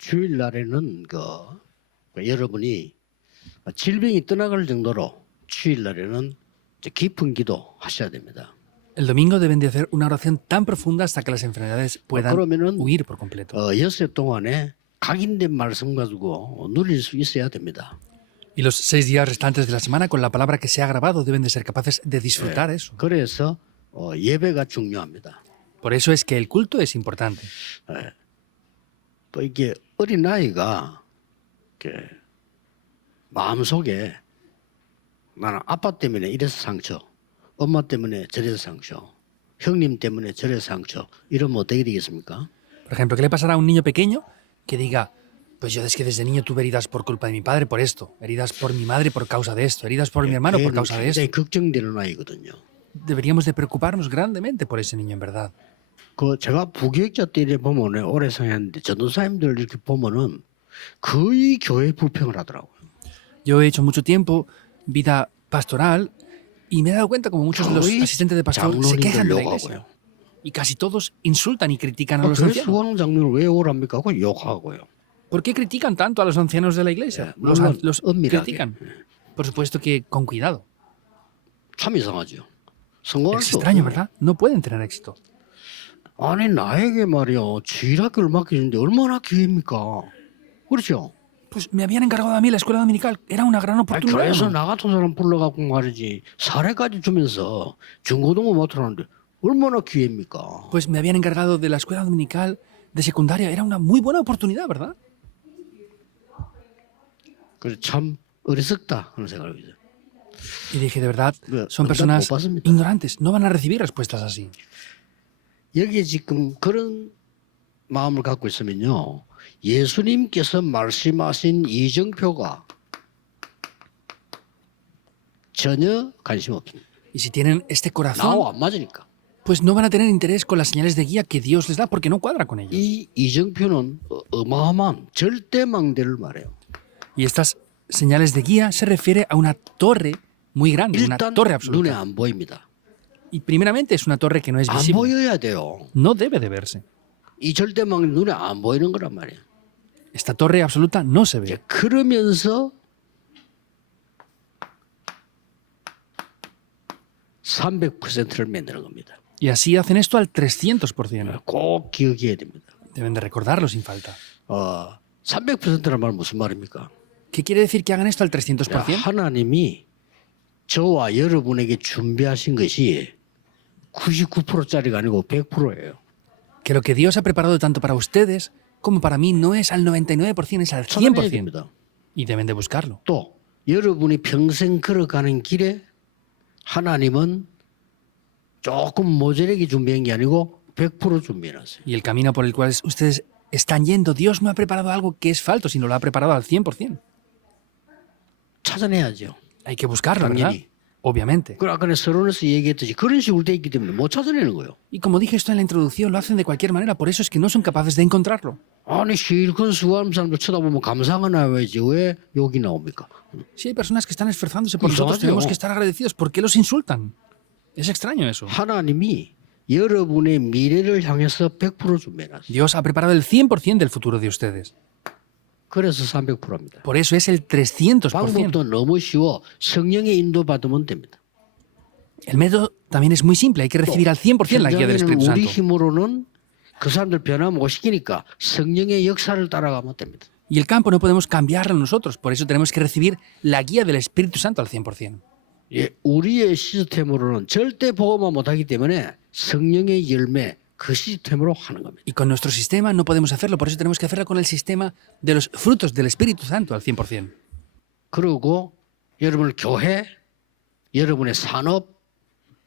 주일날에는 여러분이 질병이 떠나갈 정도로 주일날에는 이제 깊은 기도 하셔야 됩니다. El domingo deben de hacer una oración tan profunda hasta que las enfermedades puedan 그러면은 huir por completo. 엿새 동안에 각인된 말씀 가지고 누릴 수 있어야 됩니다. Y los 6 días restantes de la semana, con la palabra que se ha grabado, deben de ser capaces de disfrutar eso. 그래서 예배가 중요합니다. Por eso es que el culto es importante. 또 이게 어린 아이가 마음속에 나는 아빠 때문에 이래서 상처, 엄마 때문에 저래서 상처, 형님 때문에 저래서 상처 이러면 어떻게 되겠습니까? Por ejemplo, ¿qué le pasará a un niño pequeño que diga, pues yo es que desde niño tuve heridas por culpa de mi padre por esto, heridas por mi madre por causa de esto, heridas por mi hermano por causa de esto? 굉장히 걱정되는 아이거든요. Deberíamos de preocuparnos grandemente por ese niño en verdad. 제가 부교육자 때 이래 보면은 오래 생활했는데 전도사님들 이렇게 보면은 거의 교회 불평을 하더라고요. Yo he hecho mucho tiempo vida pastoral y me he dado cuenta como muchos de los 거의 asistentes de pastor se quejan de la 장로님들 iglesia. 욕하고요. Y casi todos insultan y critican a los 교회 ancianos. 수강 장로를 왜 오랍니까? 하고 욕하고요. ¿Por qué critican tanto a los ancianos de la iglesia? Los 은밀하게. critican. Por supuesto que con cuidado. 참 이상하죠. 성공할 Es 수 extraño, 없어요. ¿verdad? No pueden tener éxito. 아니 나에게 말이야 주일학교를 맡기는데 얼마나 기회입니까? 그렇죠? Pues me habían encargado a mí la escuela dominical. Era una gran 아니, oportunidad. 교회에서 나 같은 사람 불러갖고 말이지 사례까지 주면서 중고등부 맡으라는데 얼마나 기회입니까? Pues me habían encargado de la escuela dominical de secundaria. Era una muy buena oportunidad, ¿verdad? 그래서 참 어리석다 하는 생각을 해요. Y dije, de verdad, 네, son 응답 personas 못 받습니다. ignorantes. No van a recibir respuestas así. 여기에 지금 그런 마음을 갖고 있으면요. 예수님께서 말씀하신 이정표가 전혀 관심 없습니다. Y si tienen este corazón, 나하고 안 맞으니까. pues no van a tener interés con las señales de guía que Dios les da porque no cuadra con ellos. 이 이정표는 어마어마한 절대망대를 말해요. Y estas señales de guía se refiere a una torre muy grande, una 일단 torre 눈에 absoluta. 안 보입니다. Y primeramente es una torre que no es 안 visible. 보여야 돼요. No debe de verse. 이 절대망대 눈에 안 보이는 거란 말이에요. Esta torre absoluta no se 이제 ve. 그러면서 300%를 만드는 겁니다. Y así hacen esto al 300%. 꼭 기억해야 됩니다. Deben de recordarlo sin falta. 300%란 말 무슨 말입니까? ¿Qué quiere decir que hagan esto al 300%? 하나님이 저와 여러분에게 준비하신 것이 99%짜리가 아니고 100%예요. Que lo que Dios ha preparado tanto para ustedes como para mí no es al 99%, es al 찾아내야 100%. 됩니다. Y deben de buscarlo. 또 여러분이 평생 걸어가는 길에 하나님은 조금 모자라게 준비한 게 아니고 100% 준비해놨어요. Y el camino por el cual ustedes están yendo, Dios no ha preparado algo que es falso, sino lo ha preparado al 100%. 찾아내야죠. Hay que buscarlo, ¿verdad? 당연히. Obviamente. 그 아까 서론에서 얘기했듯이 그런 식으로 돼 있기 때문에 못 찾아내는 거예요. Y como dije esto en la introducción, lo hacen de cualquier manera, por eso es que no son capaces de encontrarlo. 아니 실컷 수고하는 사람들 쳐다보면 감사가 나와야지 왜 욕이 나옵니까? Si hay personas que están esforzándose por I상하죠. nosotros, tenemos que estar agradecidos. ¿Por qué los insultan? Es extraño eso. 하나님이 여러분의 미래를 향해서 100% 준비해놨어요. Dios ha preparado el 100% del futuro de ustedes. 그래서 300%입니다. Por eso es el 300%. 방법도 너무 쉬워. 성령의 인도 받으면 됩니다. El método también es muy simple. Hay que recibir al 100% la guía del 현장에는 Espíritu 우리 Santo. 힘으로는 그 사람들 변화 못 시키니까 성령의 역사를 따라가면 됩니다. Y el campo no podemos cambiarlo nosotros. Por eso tenemos que recibir la guía del Espíritu Santo al 100%. 예, 우리의 시스템으로는 절대 보호만 못하기 때문에 성령의 열매 그 시스템으로 하는 겁니다. Y con nuestro sistema no podemos hacerlo. Por eso tenemos que hacerlo con el sistema de los frutos del Espíritu Santo al 100%. 그리고 여러분의 교회, 여러분의 산업,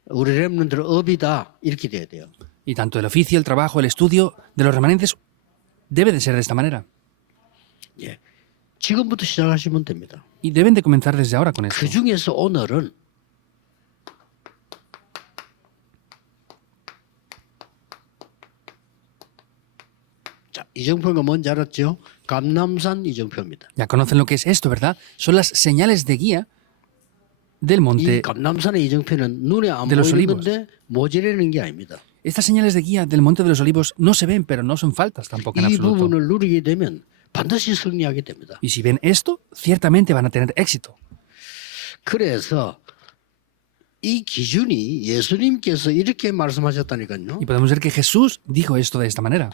우리 렘넌트의 업이다 이렇게 돼야 돼요. Y tanto el oficio, el trabajo, el estudio de los remanentes debe de ser de esta manera. 예, 지금부터 시작하시면 됩니다. Y deben de comenzar desde ahora con esto. 그 중에서 오늘은 자, 이정표가 뭔지 알았죠? 감남산 이정표입니다. Ya conocen lo que es esto, ¿verdad? Son las señales de guía del 이 monte. 감남산의 이정표는 눈에 안 de los 보이는 olivos. 건데 모자라는 게 아닙니다. Estas señales de guía del monte de los olivos no se ven, pero no son faltas tampoco en 이 absoluto. 부분을 누리게 되면 반드시 승리하게 됩니다. Y si ven esto, ciertamente van a tener éxito. 그래서 이 기준이 예수님께서 이렇게 말씀하셨다니까요. Y podemos ver que Jesús dijo esto de esta manera.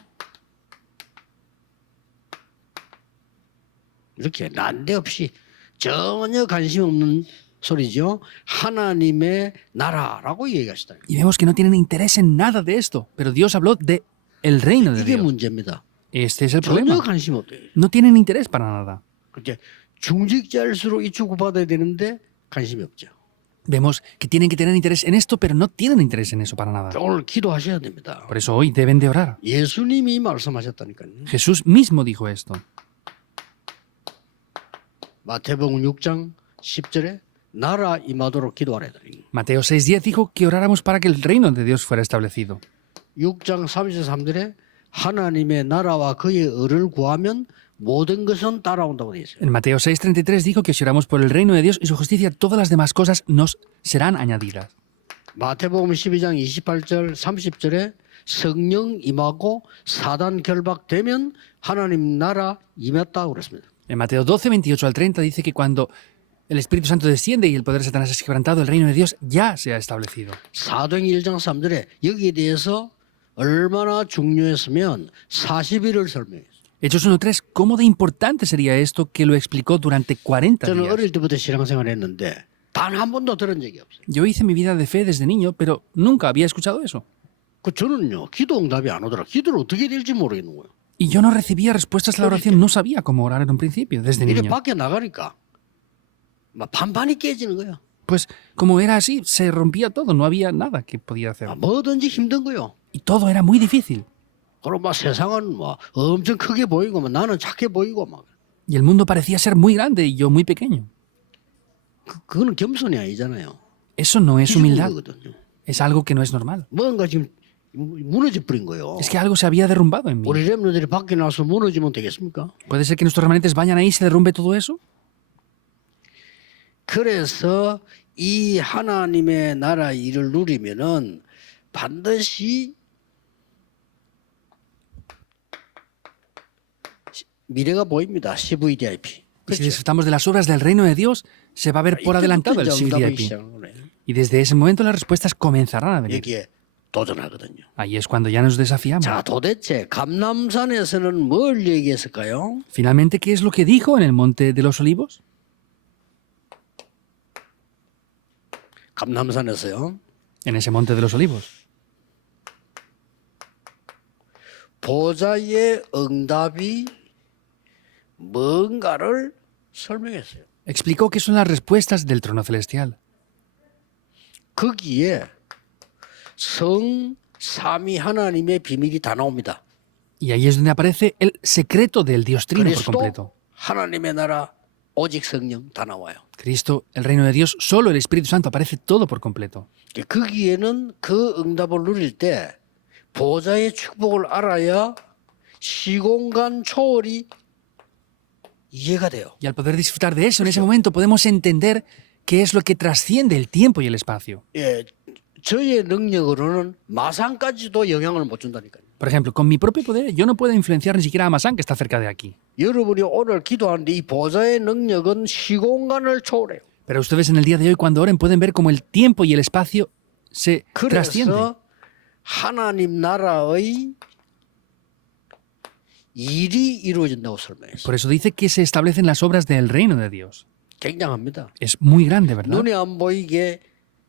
이렇게 난데없이 전혀 관심 없는 소리죠. 하나님의 나라라고 얘기하시다. Y vemos que no tienen interés en nada de esto. Pero Dios habló de el reino de 이게 Dios. 문제입니다. Este es el 전혀 problema. 관심 없대요. No tienen interés para nada. 이제 중직자일수록 이 주고받아야 되는데 관심이 없죠. Vemos que tienen que tener interés en esto, pero no tienen interés en eso para nada. 오늘 기도하셔야 됩니다. Por eso hoy deben de orar. 예수님이 말씀하셨다니까요. Jesús mismo dijo esto. 마태복음 6장 10절에 나라 임하도록 기도하라. Mateo 6:10 dijo que oráramos para que el reino de Dios fuera establecido. 6장 33절에 하나님의 나라와 그의 의를 구하면 모든 것은 따라온다고 되어 있어요. En Mateo 6:33 dijo que si oramos por el reino de Dios y su justicia, todas las demás cosas nos serán añadidas. 마태복음 12장 28절 30절에 성령 임하고 사단 결박되면 하나님 나라 임했다고 그랬습니다. En Mateo 12:28 al 30 dice que cuando el Espíritu Santo desciende y el poder de Satanás es quebrantado, el reino de Dios ya se ha establecido. 사도행 1장 3절에 여기에 대해서 얼마나 중요했으면 40일을 설명했어요. Hechos 1:3, ¿cómo de importante sería esto que lo explicó durante 40 저는 días? 어릴 때부터 신앙생활을 했는데 단 한 번도 들은 적이 없어요. Yo hice mi vida de fe desde niño, pero nunca había escuchado eso. 그 저는요 기도 응답이 안 오더라. 기도를 어떻게 될지 모르겠는 거예요. Y yo no recibía respuestas a la oración, no sabía cómo orar en un principio, desde 이래 niño. 밖에 나가니까 막 반반이 깨지는 거예요. Pues como era así, se rompía todo, no había nada que podía hacer. 뭐든지 힘든 거요. Y todo era muy difícil. 그리고 막 세상은 막 엄청 크게 보이고 막 나는 작게 보이고 막 Y el mundo parecía ser muy grande y yo muy pequeño. 그거는 겸손이 아니잖아요. Eso no es humildad, 거거든요. es algo que no es normal. 뭔가 지금 무너져 버린 거예요. Es que algo se había derrumbado en mí. 우리 렘너들이 밖에 나와서 무너지면 되겠습니까? ¿Puede ser que nuestros remanentes vayan ahí y se derrumbe todo eso? 그래서 이 하나님의 나라 일을 누리면은 반드시 미래가 보입니다. CVDIP. Y si disfrutamos de las obras del reino de Dios, se va a ver por adelantado el 이때부터 이제 응답이 CVDIP. 시작하는 거예요. Y desde ese momento las respuestas comenzarán a venir. 여기에 도전하거든요. Ahí es cuando ya nos desafiamos. 자, 도대체 감람산에서는 뭘 얘기했을까요? Finalmente, ¿qué es lo que dijo en el Monte de los Olivos? 감람산에서요. En ese Monte de los Olivos. 보좌의 응답이 뭔가를 설명했어요. Explicó qué son las respuestas del trono celestial. 거기에 성 삼위 하나님의 비밀이 다 나옵니다. Y ahí es donde aparece el secreto del Dios Trino por 그리스도 completo. 하나님의 나라 오직 성령 다 나와요. Cristo, el reino de Dios, solo el Espíritu Santo aparece todo por completo. 거기에는 그 응답을 누릴 때 보좌의 축복을 알아야 시공간 초월이 이해가 돼요. Y al poder disfrutar de eso, en ese momento podemos entender qué es lo que trasciende el tiempo y el espacio. 예, 저의 능력으로는 마산까지도 영향을 못 준다니까요. Por ejemplo, con mi propio poder, yo no puedo influenciar ni siquiera a Masán, que está cerca de aquí. 여러분이 오늘 기도하는데 이 보좌의 능력은 시공간을 초월해요. Pero ustedes en el día de hoy, cuando oren, pueden ver cómo el tiempo y el espacio se trascienden. 그래서 하나님 나라의 일이 이루어진다고 설명했어요. Por eso dice que se establecen las obras del reino de Dios. 굉장합니다. Es muy grande, ¿verdad? 눈에 안 보이게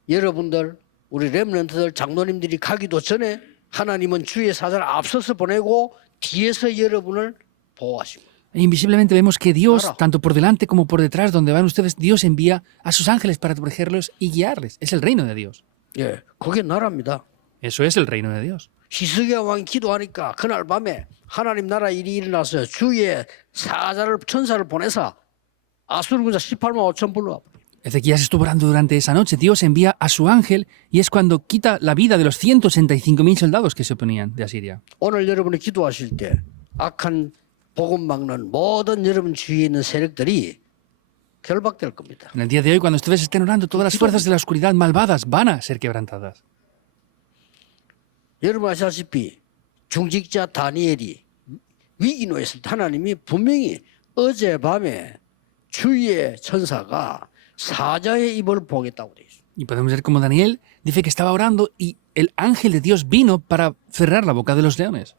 여러분들 우리 렘넌트들 장로님들이 가기도 전에 하나님은 주의 사자를 앞서서 보내고 뒤에서 여러분을 보호하시고 E invisiblemente vemos que Dios, Claro. tanto por delante como por detrás, donde van ustedes, Dios envía a sus ángeles para protegerlos y guiarles. Es el reino de Dios. 예, 그게 나라입니다. Eso es el reino de Dios. 히스기야 왕이 기도하니까 그날 밤에 하나님 나라 일이 일어나서 주의 사자를 천사를 보내서 아수르 군사 18만 5천 불러. Ezequías estuvo orando durante esa noche. Dios envía a su ángel y es cuando quita la vida de los 185.000 soldados que se oponían de Asiria. 오늘 여러분이 기도하실 때 악한 복음 막는 모든 여러분 주위에 있는 세력들이 결박될 겁니다. En el día de hoy, cuando ustedes estén orando, todas las fuerzas de la oscuridad malvadas van a ser quebrantadas. 여러분 아시다시피 중직자 다니엘이 위기 놓였을 때 하나님이 분명히 어젯밤에 주의 천사가 사자의 입을 보겠다고 돼 있어요. Y podemos ver como Daniel dice que estaba orando y el ángel de Dios vino para cerrar la boca de los leones.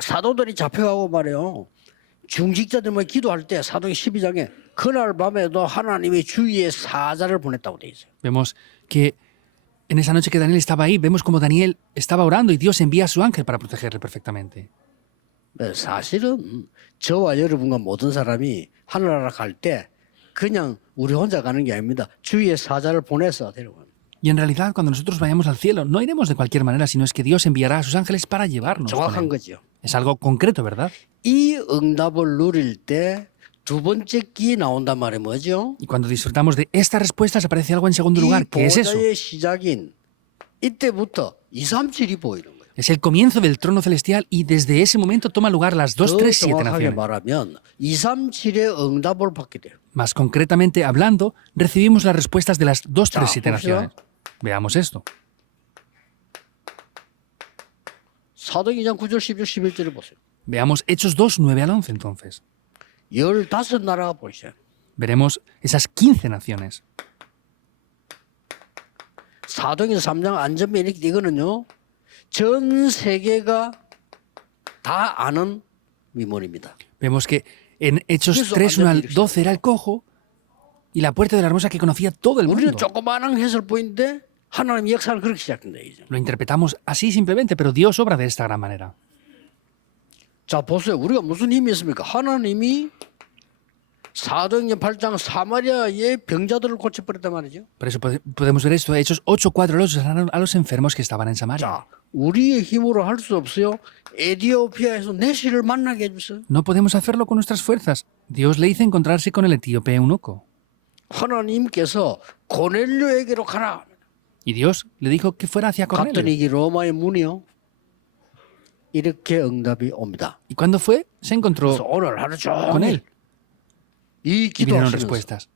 사도들이 잡혀가고 말이에요. 중직자들만 기도할 때 사도행 12장에 그날 밤에도 하나님이 주위에 사자를 보냈다고 돼 있어요. Vemos que en esa noche que Daniel estaba ahí, vemos como Daniel estaba orando y Dios envía a su ángel para protegerle perfectamente. 사실은 저와 여러분과 모든 사람이 하늘나라 갈 때 그냥 우리 혼자 가는 게 아닙니다. 주위에 사자를 보내서 데려가는. Y en realidad, cuando nosotros vayamos al cielo, no iremos de cualquier manera, sino es que Dios enviará a sus ángeles para llevarnos. con 정확한 él. 거죠. Es algo concreto, ¿verdad? 이 응답을 누릴 때 두 번째 끼 나온단 말이 뭐죠? Y cuando disfrutamos de estas respuestas, aparece algo en segundo 이 lugar. ¿Qué es eso? 보좌의 시작인 이때부터 237이 보이는 거예요. Es el comienzo del trono celestial y desde ese momento toma lugar las 2, 더 3, 7 정확하게 naciones. 말하면 237의 응답을 받게 돼요. Más concretamente hablando, recibimos las respuestas de las 2, 3, 7 봅시다. naciones. Veamos esto. 사도행 2장 9절 10절 11절을 보세요. Veamos Hechos 2, 9 al 11 entonces. 15나라가 보이세요. Veremos esas 15 naciones. 사도행 3장 안전면 이거는요. 전 세계가 다 아는 미문입니다. Vemos que en Hechos Eso 3, 1 al 완전 12 era el cojo y la puerta de la hermosa que conocía todo el 우리는 mundo. 조그마한 해설보인데 하나님 역사를 그렇게 시작된다 이죠. Lo interpretamos así simplemente, pero Dios obra de esta gran manera. 자 보세요. 우리가 무슨 힘이 있습니까? 하나님이 사도행전 8장 사마리아의 병자들을 고쳐버렸단 말이죠. Por eso podemos ver esto. Hechos 8, 4 los sanaron a los enfermos que estaban en Samaria. 자 우리의 힘으로 할 수 없어요. 에디오피아에서 내시를 만나게 해주세요. No podemos hacerlo con nuestras fuerzas. Dios le hizo encontrarse con el etíope eunuco. 하나님께서 고넬료에게로 가라. Y Dios le dijo que fuera hacia 갔더니 Cornelio. 이 로마의 문이요. 이렇게 응답이 옵니다. Y cuando fue, se encontró 그래서 오늘 하루 con él. 종일 이 Y vinieron 기도하시면서 respuestas.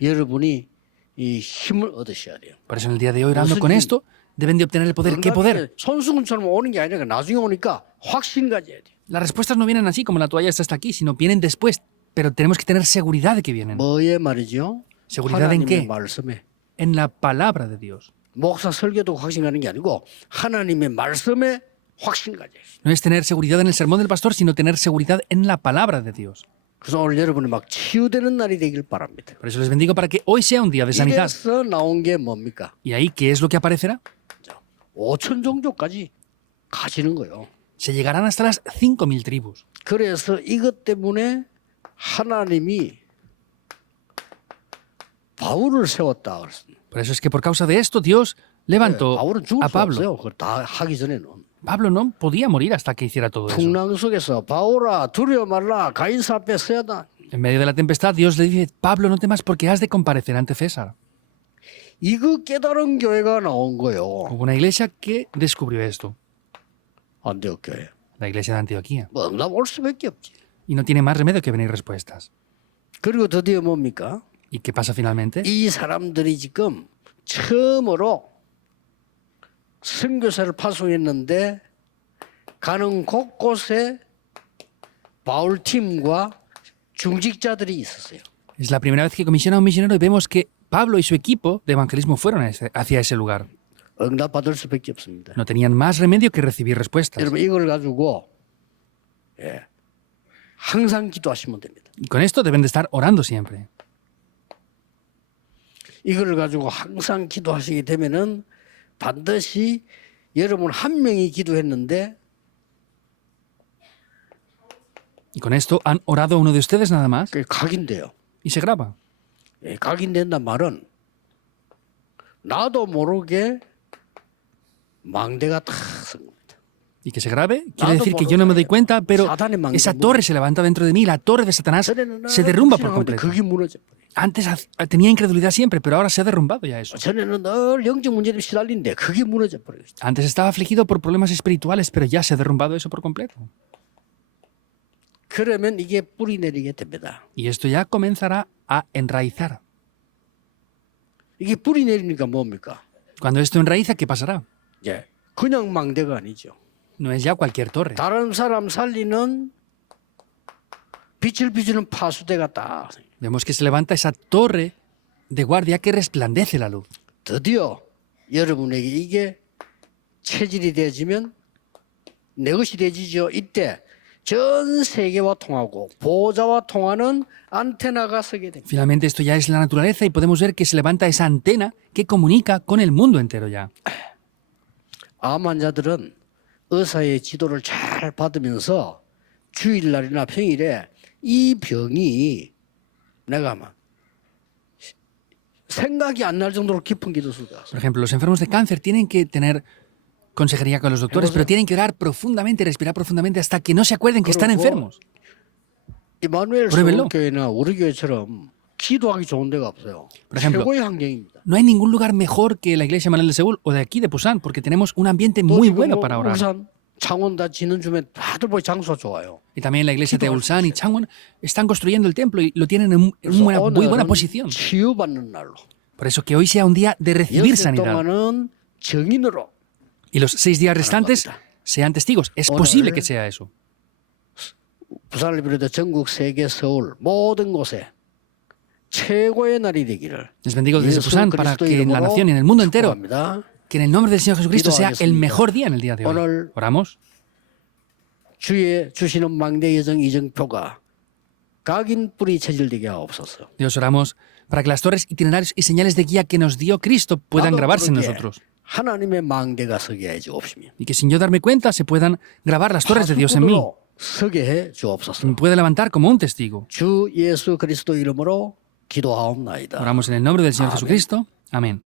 여러분이 이 힘을 얻으셔야 돼요. Por eso en el día de hoy, orando con esto, deben de obtener el poder. ¿Qué poder? 손수건처럼 오는 게 아니라 나중에 오니까 확신 가져야 돼요. Las respuestas no vienen así como la toalla está hasta aquí, sino vienen después. Pero tenemos que tener seguridad de que vienen. 뭐에 말이죠? Seguridad en 하나님의 qué? 말씀에. En la palabra de Dios. 목사 설교도 확신 가는 게 아니고 하나님의 말씀에 확신 가져야 돼요. No es tener seguridad en el sermón del pastor, sino tener seguridad en la palabra de Dios. 그래서 오늘 여러분이 막 치유되는 날이 되길 바랍니다. Por eso les bendigo para que hoy sea un día de sanidad. 이래서 나온 게 뭡니까? ¿Y ahí qué es lo que aparecerá? 5천 종족까지 가지는 거예요. Se llegarán hasta las 5.000 tribus. 그래서 이것 때문에 하나님이 바울을 세웠다 그랬습니다. Por eso es que por causa de esto Dios levantó 바울은 죽을 a 수 Pablo. 없어요. 그걸 다 하기 전에는. Pablo no podía morir hasta que hiciera todo eso. 풍랑 속에서 바울아 두려워 말라 가인사 앞에 서야 한다. En medio de la tempestad, Dios le dice, Pablo, no temas porque has de comparecer ante César. 이거 깨달은 교회가 나온 거예요. Hubo una iglesia que descubrió esto, 안디옥 교회. la iglesia de Antioquía. 뭐 응답 올 수밖에 없지. Y no tiene más remedio que venir respuestas. 그리고 드디어 뭡니까? ¿Y qué pasa finalmente? 이 사람들이 지금 처음으로 선교사를 파송했는데 가는 곳곳에 바울 팀과 중직자들이 있었어요. Es la primera vez que comisiona a un misionero y vemos que Pablo y su equipo de evangelismo fueron hacia ese lugar. 응답 받을 수밖에 없습니다. No tenían más remedio que recibir respuestas. 여러분 이걸 가지고 항상 기도하시면 됩니다. Y con esto deben de estar orando siempre. 이걸 가지고 항상 기도하시게 되면은 반드시 여러분 한 명이 기도했는데 Y con esto han orado uno de ustedes nada más 그게 각인돼요. y se graba. 각인된단 말은 나도 모르게 망대가 탁 선 겁니다. Y que se grabe quiere decir que yo no me doy cuenta, pero esa torre se levanta dentro de mí, la torre de Satanás se derrumba por completo. 그게 무너져 버려요. Antes tenía incredulidad siempre, pero ahora se ha derrumbado ya eso. 전에는 늘 영적 문제를 시달리는데 그게 무너져 버려요. Antes estaba afligido por problemas espirituales, pero ya se ha derrumbado eso por completo. 그러면 이게 뿌리 내리게 됩니다. Y esto ya comenzará a enraizar. 이게 뿌리 내리니까 뭡니까? Cuando esto enraiza, ¿qué pasará? 그냥 망대가 아니죠. no es ya cualquier torre. 다른 사람 살리는 빛을 비추는 파수대가 딱. Vemos que se levanta esa torre de guardia que resplandece la luz. 드디어 여러분에게 이게 체질이 되어지면 내 것이 되지죠. 이때 전 세계와 통하고 보좌와 통하는 안테나가 서게 됩니다. Finalmente esto ya es la naturaleza y podemos ver que se levanta esa antena que comunica con el mundo entero ya. 암 환자들은 의사의 지도를 잘 받으면서 주일날이나 평일에 이 병이 내가 막 생각이 안 날 정도로 깊은 기도 속에 Por ejemplo, los enfermos de cáncer tienen que tener consejería con los doctores, pero tienen que orar profundamente, respirar profundamente hasta que no se acuerden que están enfermos. 이마누엘 Pruébenlo. 서울교회나 우리 교회처럼 기도하기 좋은 데가 없어요. Por ejemplo, 최고의 환경입니다. No hay ningún lugar mejor que la iglesia Manuel de Seúl o de aquí de Busan, porque tenemos un ambiente 또 muy 지금 bueno para orar. 울산, 창원 다 지는 주면 다들 보기 장소가 좋아요. Y también la iglesia de Ulsan y Changwon están construyendo el templo y lo tienen en 그래서 una muy buena 오늘은 posición. 치유받는 날로. Por eso que hoy sea un día de recibir 연세 sanidad. 동안은 증인으로 Y los 6 días restantes sean testigos. Es posible que sea eso. 부산을 비롯해 전국 세계 서울 모든 곳에 최고의 날이 되기를 Les bendigo desde 예수 Busan para 그리스도 que en la 이름으로 nación y en el mundo entero, 축복합니다. que en el nombre del Señor Jesucristo sea el 기도하겠습니다. mejor día en el día de hoy. 오늘 Oramos. 주의 주시는 망대 예정 이정표가 각인 뿌리 체질되게 하옵소서. Dios, oramos para que las torres, itinerarios y señales de guía que nos dio Cristo puedan 나도 grabarse en 모르게 nosotros. 하나님의 망대가 서게 해 주옵시며 Y que sin yo darme cuenta se puedan grabar las torres de Dios en mí. 파수꾼으로 서게 해 Se 주옵소서. me puede levantar como un testigo. 주 예수 그리스도 이름으로 기도하옵나이다. Oramos en el nombre del Señor Amén. Jesucristo. Amén.